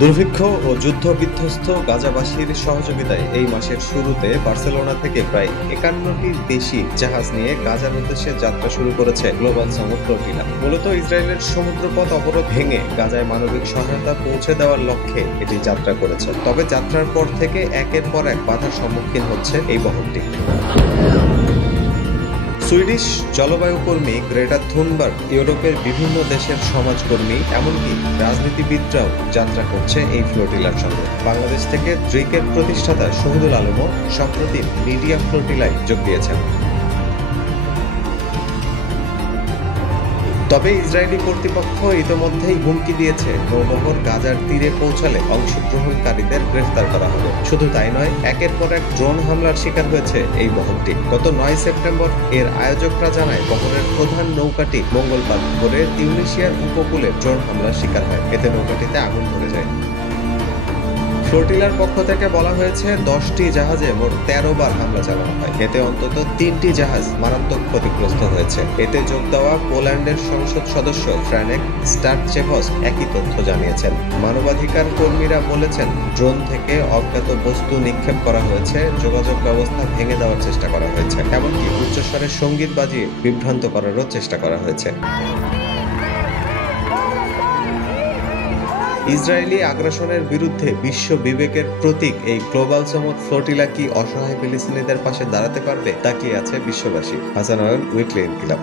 দুর্ভিক্ষ ও যুদ্ধ বিধ্বস্ত গাজাবাসীর সহযোগিতায় এই মাসের শুরুতে বার্সেলোনা থেকে প্রায় ৫১টির বেশি জাহাজ নিয়ে গাজার উদ্দেশ্যে যাত্রা শুরু করেছে গ্লোবাল সাউথ ফ্লোটিলা। মূলত ইসরায়েলের সমুদ্রপথ অবরোধ ভেঙে গাজায় মানবিক সহায়তা পৌঁছে দেওয়ার লক্ষ্যে এটি যাত্রা করেছে। তবে যাত্রার পর থেকে একের পর এক বাধার সম্মুখীন হচ্ছে এই বহরটি। সুইডিশ জলবায়ু কর্মী গ্রেটা থুনবার্গ, ইউরোপের বিভিন্ন দেশের সমাজকর্মী, এমনকি রাজনীতিবিদরাও যাত্রা করছে এই ফ্লোটিলার সঙ্গে। বাংলাদেশ থেকে ড্রিকের প্রতিষ্ঠাতা শহীদুল আলমও সম্প্রতি মিডিয়া ফ্লোটিলায় যোগ দিয়েছেন। তবে ইসরায়েলি কর্তৃপক্ষ ইতোমধ্যেই হুমকি দিয়েছে নৌবহর গাজার তীরে পৌঁছালে অংশগ্রহণকারীদের গ্রেফতার করা হবে। শুধু তাই নয়, একের পর এক ড্রোন হামলার শিকার হয়েছে এই বহরটি। গত ৯ সেপ্টেম্বর এর আয়োজকরা জানায় বহরের প্রধান নৌকাটি মঙ্গলবার ভোরে তিউনিসিয়ার উপকূলে ড্রোন হামলার শিকার হয়। এতে নৌকাটিতে আগুন ধরে যায়। ফ্লোটিলার পক্ষ থেকে বলা হয়েছে ১০টি জাহাজে মোট ১৩ বার হামলা চালানো হয়। এতে অন্তত ৩টি জাহাজ মারাত্মক ক্ষতিগ্রস্ত হয়েছে। এতে যোগ দেওয়া পোল্যান্ডের সংসদ সদস্য ফ্রানেক স্টারচেভস একই তথ্য জানিয়েছেন। মানবাধিকার কর্মীরা বলেছেন, ড্রোন থেকে অজ্ঞাত বস্তু নিক্ষেপ করা হয়েছে, যোগাযোগ ব্যবস্থা ভেঙে দেওয়ার চেষ্টা করা হয়েছে, এমনকি উচ্চস্বরে সঙ্গীত বাজিয়ে বিভ্রান্ত করারও চেষ্টা করা হয়েছে। ইসরায়েলি আগ্রাসনের বিরুদ্ধে বিশ্ব বিবেকের প্রতীক এই গ্লোবাল সাউথ ফ্লোটিলা কি অসহায় ফিলিস্তিনিদের পাশে দাঁড়াতে পারবে? তাকিয়ে আছে বিশ্ববাসী। হাসান অয়ন, উইকলি ইনকিলাব।